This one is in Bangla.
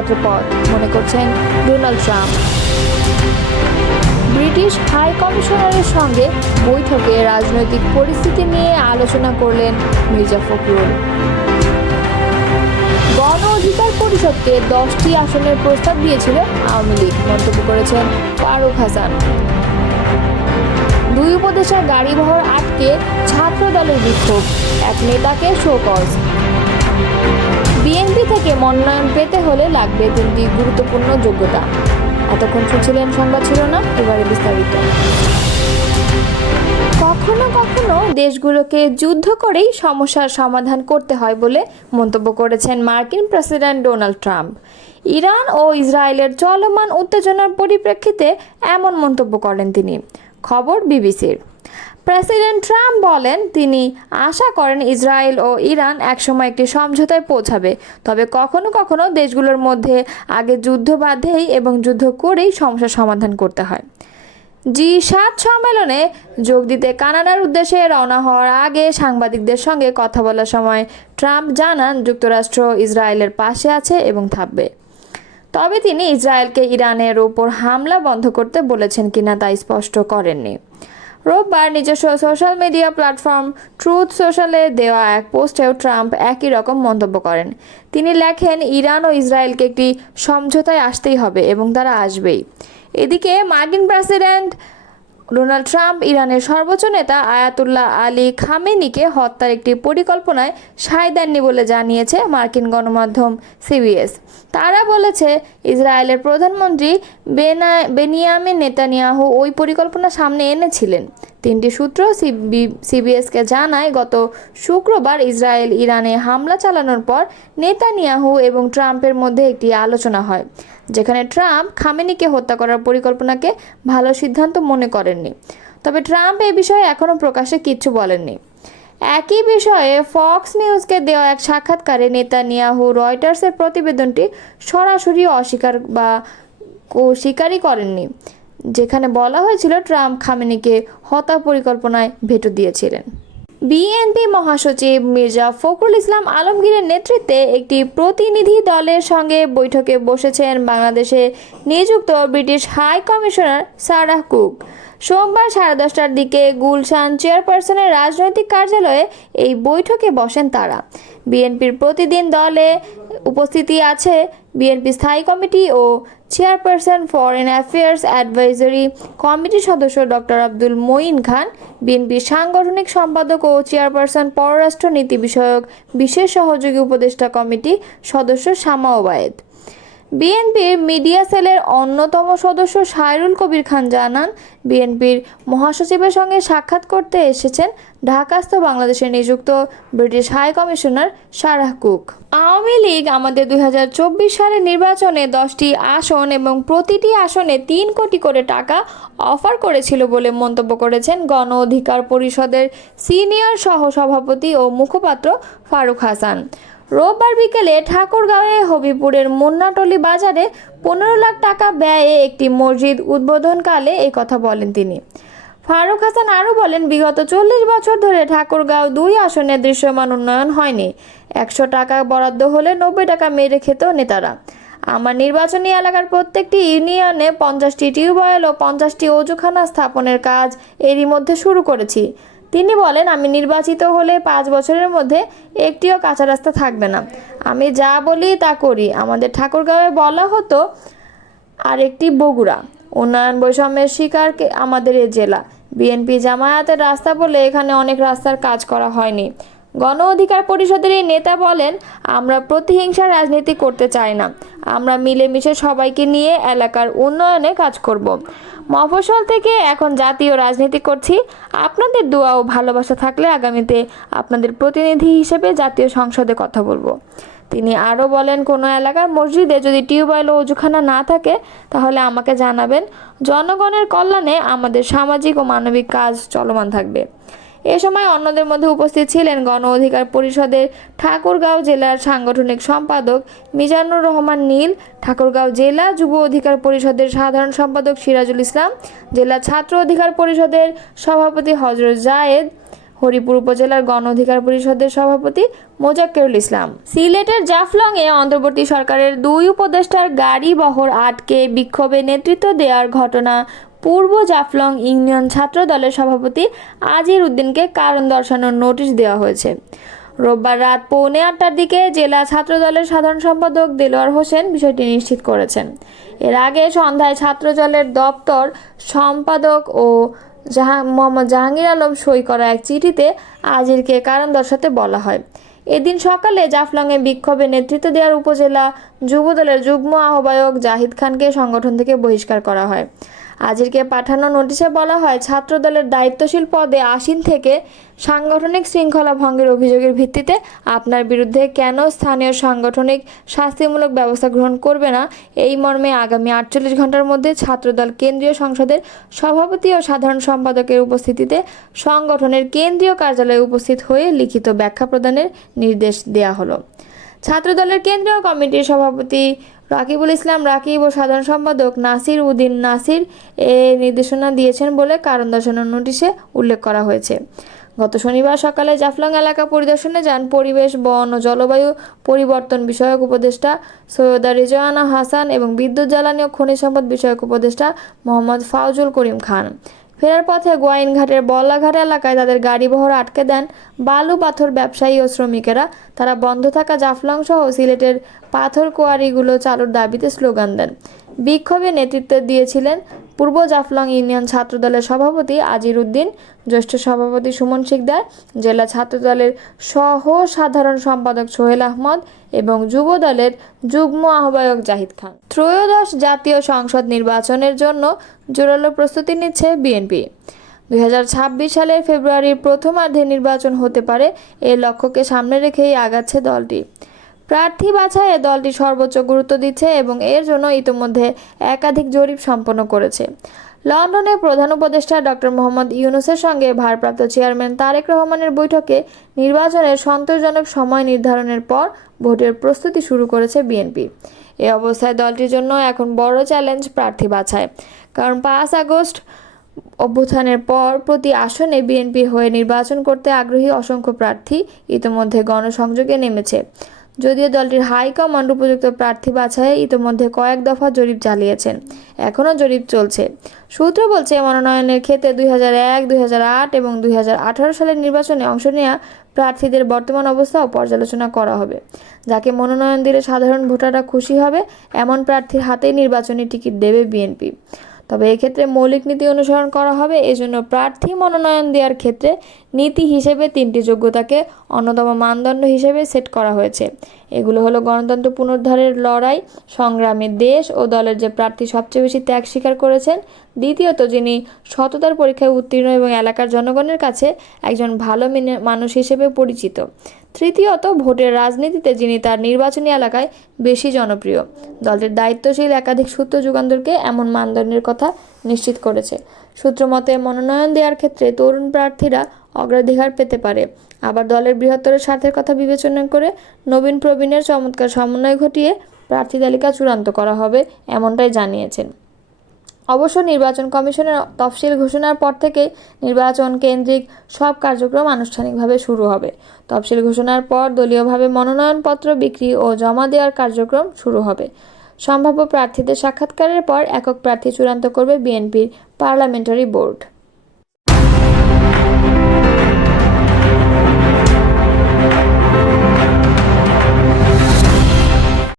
মুখপাত্র পদ মনে করছেন ডোনাল্ড ট্রাম্প। ব্রিটিশ হাই কমিশনারের সঙ্গে বৈঠকে রাজনৈতিক পরিস্থিতি নিয়ে আলোচনা করলেন মির্জা ফখরুল। গণ অধিকার পরিষদকে 10টি আসনের প্রস্তাব দিয়েছিল আওয়ামী লীগ, মন্তব্য করেছেন ফারুক হাসান। দুই উপদেষ্টার গাড়িবহর আটকে ছাত্র দলের বিক্ষোভ, এক নেতাকে শোকজ। বিএনপি থেকে মনোনয়ন পেতে হলে লাগবে 3টি গুরুত্বপূর্ণ যোগ্যতা। এতক্ষণ শুনছিলেন সংবাদ শিরোনাম, এবারে বিস্তারিত। কখনো কখনো দেশগুলোকে যুদ্ধ করেই সমস্যার সমাধান করতে হয় বলে মন্তব্য করেছেন মার্কিন প্রেসিডেন্ট ডোনাল্ড ট্রাম্প। ইরান ও ইসরায়েলের চলমান উত্তেজনার পরিপ্রেক্ষিতে এমন মন্তব্য করেন তিনি। খবর বিবিসির। প্রেসিডেন্ট ট্রাম্প বলেন তিনি আশা করেন ইসরায়েল ও ইরান একসময় একটি সমঝোতায় পৌঁছাবে, তবে কখনো কখনো দেশগুলোর মধ্যে আগে যুদ্ধ বাধেই এবং যুদ্ধ করেই সমস্যার সমাধান করতে হয়। জি7 সম্মেলনে যোগ দিতে কানাডার উদ্দেশ্যে রওনা হওয়ার আগে সাংবাদিকদের সঙ্গে কথা বলার সময় ট্রাম্প জানান যুক্তরাষ্ট্র ইসরায়েলের পাশে আছে এবং থাকবে। তবে তিনি ইসরায়েলকে ইরানের ওপর হামলা বন্ধ করতে বলেছেন কিনা তা স্পষ্ট করেননি। রোববার নিজস্ব সোশ্যাল মিডিয়া প্ল্যাটফর্ম ট্রুথ সোশ্যালে দেওয়া এক পোস্টেও ট্রাম্প একই রকম মন্তব্য করেন। তিনি লেখেন, ইরান ও ইসরায়েলকে একটি সমঝোতায় আসতেই হবে এবং তারা আসবেই। এদিকে মার্কিন প্রেসিডেন্ট ডোনাল্ড ট্রাম্প ইরানের সর্বোচ্চ নেতা আয়াতুল্লাহ আলী খামেনিকে হত্যার একটি পরিকল্পনায় সায় দেননি বলে জানিয়েছে মার্কিন গণমাধ্যম সিবিএস। তারা বলেছে ইসরায়েলের প্রধানমন্ত্রী বেনিয়ামিন নেতানিয়াহু ওই পরিকল্পনা সামনে এনেছিলেন। 3টি সূত্র সিবিএসকে জানায়, গত শুক্রবার ইসরায়েল ইরানে হামলা চালানোর পর নেতানিয়াহু এবং ট্রাম্পের মধ্যে একটি আলোচনা হয়, যেখানে ট্রাম্প খামেনিকে হত্যা করার পরিকল্পনাকে ভালো সিদ্ধান্ত মনে করেননি। তবে ট্রাম্প এ বিষয়ে এখনও প্রকাশ্যে কিচ্ছু বলেননি। একই বিষয়ে ফক্স নিউজকে দেওয়া এক সাক্ষাৎকারে নেতানিয়াহু রয়টার্সের প্রতিবেদনটি সরাসরি স্বীকারই করেননি, যেখানে বলা হয়েছিল ট্রাম্প খামেনিকে হত্যা পরিকল্পনায় ভেটো দিয়েছিলেন। বিএনপি মহাসচিব মির্জা ফখরুল ইসলাম আলমগীরের নেতৃত্বে একটি প্রতিনিধি দলের সঙ্গে বৈঠকে বসেছেন বাংলাদেশে নিযুক্ত British high commissioner Sarah Cooke. সোমবার 10:30টার দিকে গুলশান চেয়ারপারসনের রাজনৈতিক কার্যালয়ে এই বৈঠকে বসেন তারা। বিএনপির প্রতিনিধি দলে উপস্থিতি আছে বিএনপি স্থায়ী কমিটি ও চেয়ারপারসন ফরেন অ্যাফেয়ার্স অ্যাডভাইজারি কমিটির সদস্য ডক্টর আব্দুল মঈন খান, বিএনপির সাংগঠনিক সম্পাদক ও চেয়ারপারসন পররাষ্ট্র নীতি বিষয়ক বিশেষ সহযোগী উপদেষ্টা কমিটি সদস্য শামা ওবায়েদ। বিএনপির মিডিয়া সেলের অন্যতম সদস্য সাইরুল কবির খান জানান, বিএনপির মহাসচিবের সঙ্গে সাক্ষাৎ করতে এসেছেন ঢাকাস্থ বাংলাদেশে নিযুক্ত British high commissioner Sarah Cooke. Awami League আমাদের 2024 সালের নির্বাচনে 10টি আসন এবং প্রতিটি আসনে 3 কোটি করে টাকা অফার করেছিল বলে মন্তব্য করেছেন গণ অধিকার পরিষদের সিনিয়র সহসভাপতি ও মুখপাত্র ফারুক হাসান। রোববার বিকেলে ঠাকুরগাঁওয়ে হবিপুরের মুন্নাটলি বাজারে 15 লাখ টাকা ব্যয়ে একটি মসজিদ উদ্বোধনকালে এই কথা বলেন তিনি। ফারুক হাসান আরও বলেন, বিগত 40 বছর ধরে ঠাকুরগাঁও 2 আসনে দৃশ্যমান উন্নয়ন হয়নি। 100 টাকা বরাদ্দ হলে 90 টাকা মেরে খেত নেতারা। আমার নির্বাচনী এলাকার প্রত্যেকটি ইউনিয়নে 50টি টিউবওয়েল ও 50টি অজুখানা স্থাপনের কাজ এরই মধ্যে শুরু করেছি। তিনি বলেন, আমি নির্বাচিত হলে 5 বছরের মধ্যে একটিও কাঁচা রাস্তা থাকবে না। আমি যা বলি তা করি। আমাদের ঠাকুরগাঁওয়ে বলা হতো আরেকটি বগুড়া। উন্নয়ন বৈষম্যের শিকার আমাদের এ জেলা। বিএনপি জামায়াতের রাস্তা বলে এখানে অনেক রাস্তার কাজ করা হয়নি। গণ অধিকার পরিষদের এই নেতা বলেন, আমরা প্রতিহিংসার রাজনীতি করতে চাই না। আমরা মিলেমিশে সবাইকে নিয়ে এলাকার উন্নয়নে কাজ করব। মফস্বল থেকে এখন জাতীয় রাজনীতি করছি। আপনাদের দোয়া ও ভালোবাসা থাকলে আগামীতে আপনাদের প্রতিনিধি হিসেবে জাতীয় সংসদে কথা বলবো। তিনি আরও বলেন, কোনো এলাকার মসজিদে যদি টিউবওয়েল ও অজুখানা না থাকে তাহলে আমাকে জানাবেন। জনগণের কল্যাণে আমাদের সামাজিক ও মানবিক কাজ চলমান থাকবে। এ সময় অন্যদের মধ্যে উপস্থিত ছিলেন গণ অধিকার পরিষদের ঠাকুরগাঁও জেলার সাংগঠনিক সম্পাদক মিজানুর রহমান নীল, ঠাকুরগাঁও জেলা যুব অধিকার পরিষদের সাধারণ সম্পাদক সিরাজুল ইসলাম, জেলা ছাত্র অধিকার পরিষদের সভাপতি হজরত জায়েদ হরিপুর উপজেলার গণ অধিকার পরিষদের সভাপতি মোজাক্কেরুল ইসলাম। সিলেটের জাফলংয়ে অন্তর্বর্তী সরকারের 2 উপদেষ্টার গাড়ি বহর আটকে বিক্ষোভে নেতৃত্ব দেওয়ার ঘটনা পূর্ব জাফলং ইউনিয়ন ছাত্র দলের সভাপতি আজির উদ্দিনকে কারণ দর্শানোর নোটিশ দেওয়া হয়েছে। রোববার রাত 7:45টার দিকে জেলা ছাত্র দলের সাধারণ সম্পাদক দেলোয়ার হোসেন বিষয়টি নিশ্চিত করেছেন। এর আগে সন্ধ্যায় ছাত্র দলের দপ্তর সম্পাদক ও মোহাম্মদ জাহাঙ্গীর আলম সই করা এক চিঠিতে আজিরকে কারণ দর্শাতে বলা হয়। এদিন সকালে জাফলংয়ে বিক্ষোভে নেতৃত্ব দেওয়ার উপজেলা যুবদলের যুগ্ম আহ্বায়ক জাহিদ খানকে সংগঠন থেকে বহিষ্কার করা হয়। আজিরকে পাঠানো নোটিশে বলা হয়, ছাত্রদলের দায়িত্বশীল পদে আসীন থেকে সাংগঠনিক শৃঙ্খলা ভঙ্গের অভিযোগের ভিত্তিতে আপনার বিরুদ্ধে কেন স্থানীয় সাংগঠনিক শাস্তিমূলক ব্যবস্থা গ্রহণ করবে না, এই মর্মে আগামী 48 ঘন্টার মধ্যে ছাত্রদল কেন্দ্রীয় সংসদের সভাপতি ও সাধারণ সম্পাদকের উপস্থিতিতে সংগঠনের কেন্দ্রীয় কার্যালয়ে উপস্থিত হয়ে লিখিত ব্যাখ্যা প্রদানের নির্দেশ দেওয়া হলো। ছাত্রদলের কেন্দ্রীয় কমিটির সভাপতি রাকিবুল ইসলাম রাকিব ও সাধারণ সম্পাদক নাসির উদ্দিন নাসির এ নির্দেশনা দিয়েছেন বলে কারণ দর্শানোর নোটিশে উল্লেখ করা হয়েছে। গত শনিবার সকালে জাফলং এলাকা পরিদর্শনে যান পরিবেশ, বন ও জলবায়ু পরিবর্তন বিষয়ক উপদেষ্টা সৈয়দা রিজওয়ানা হাসান এবং বিদ্যুৎ, জ্বালানি ও খনিজ সম্পদ বিষয়ক উপদেষ্টা মোহাম্মদ ফাউজুল করিম খান। ফেরার পথে গোয়াইনঘাটের বল্লাঘাট এলাকায় তাদের গাড়িবহর আটকে দেন বালু পাথর ব্যবসায়ী ও শ্রমিকেরা। তারা বন্ধ থাকা জাফলং সহ সিলেটের পাথর কোয়ারিগুলো চালুর দাবিতে স্লোগান দেন। বিক্ষোভে নেতৃত্ব দিয়েছিলেন পূর্ব জাফলং ইউনিয়ন ছাত্রদলের সভাপতি আজির উদ্দিন, জ্যেষ্ঠ সভাপতি সুমন শিকদার, জেলা ছাত্রদলের সহ সাধারণ সম্পাদক সোহেল আহমদ এবং যুব দলের যুগ্ম আহ্বায়ক জাহিদ খান। ত্রয়োদশ জাতীয় সংসদ নির্বাচনের জন্য জোরালো প্রস্তুতি নিচ্ছে বিএনপি। 2026 সালের ফেব্রুয়ারির প্রথমার্ধে নির্বাচন হতে পারে, এই লক্ষ্যকে সামনে রেখেই আগাচ্ছে দলটি। প্রার্থী বাছাইয়ে দলটি সর্বোচ্চ গুরুত্ব দিচ্ছে এবং এর জন্য ইতিমধ্যে একাধিক জরিপ সম্পন্ন করেছে। লন্ডনে প্রধান উপদেষ্টা ডক্টর মোহাম্মদ ইউনূসের সঙ্গে ভারপ্রাপ্ত চেয়ারম্যান তারেক রহমানের বৈঠকে নির্বাচনের সন্তোষজনক সময় নির্ধারণের পর ভোটের প্রস্তুতি শুরু করেছে বিএনপি। এ অবস্থায় দলটির জন্য এখন বড় চ্যালেঞ্জ প্রার্থী বাছাই, কারণ 5 আগস্ট অভ্যুত্থানের পর প্রতি আসনে বিএনপি হয়ে নির্বাচন করতে আগ্রহী অসংখ্য প্রার্থী ইতিমধ্যে গণসংযোগে নেমেছে। যদিও দলটির হাইকমান্ড উপযুক্ত প্রার্থী বাছাইয়ে ইতিমধ্যে কয়েক দফা জরিপ চালিয়েছেন, এখনও জরিপ চলছে। সূত্র বলছে, মনোনয়নের ক্ষেত্রে 2001, 2008 এবং 2018 সালের নির্বাচনে অংশ নেওয়া প্রার্থীদের বর্তমান অবস্থাও পর্যালোচনা করা হবে। যাকে মনোনয়ন দিলে সাধারণ ভোটাররা খুশি হবে এমন প্রার্থীর হাতেই নির্বাচনী টিকিট দেবে বিএনপি। তবে এক্ষেত্রে মৌলিক নীতি অনুসরণ করা হবে। এজন্য প্রার্থী মনোনয়ন দেওয়ার ক্ষেত্রে নীতি হিসেবে 3টি যোগ্যতাকে অন্যতম মানদণ্ড হিসেবে সেট করা হয়েছে। এগুলো হলো গণতন্ত্র পুনরুদ্ধারের লড়াই সংগ্রামে দেশ ও দলের যে প্রার্থী সবচেয়ে বেশি ত্যাগ স্বীকার করেছেন, দ্বিতীয়ত যিনি সততার পরীক্ষায় উত্তীর্ণ এবং এলাকার জনগণের কাছে একজন ভালো মানুষ হিসেবে পরিচিত, তৃতীয়ত ভোটের রাজনীতিতে যিনি তার নির্বাচনী এলাকায় বেশি জনপ্রিয়। দলটির দায়িত্বশীল একাধিক সূত্র যুগান্তরকে এমন মানদণ্ডের কথা নিশ্চিত করেছে। সূত্র মতে, মনোনয়ন দেওয়ার ক্ষেত্রে তরুণ প্রার্থীরা অগ্রাধিকার পেতে পারে। আবার দলের বৃহত্তর স্বার্থের কথা বিবেচনা করে নবীন প্রবীণের চমৎকার সমন্বয় ঘটিয়ে প্রার্থী তালিকা চূড়ান্ত করা হবে, এমনটাই জানিয়েছেন। অবশ্য নির্বাচন কমিশনের তফসিল ঘোষণার পর থেকেই নির্বাচন কেন্দ্রিক সব কার্যক্রম আনুষ্ঠানিকভাবে শুরু হবে। তফসিল ঘোষণার পর দলীয়ভাবে মনোনয়নপত্র বিক্রি ও জমা দেওয়ার কার্যক্রম শুরু হবে। সম্ভাব্য প্রার্থীদের সাক্ষাৎকারের পর একক প্রার্থী চূড়ান্ত করবে বিএনপির পার্লামেন্টারি বোর্ড।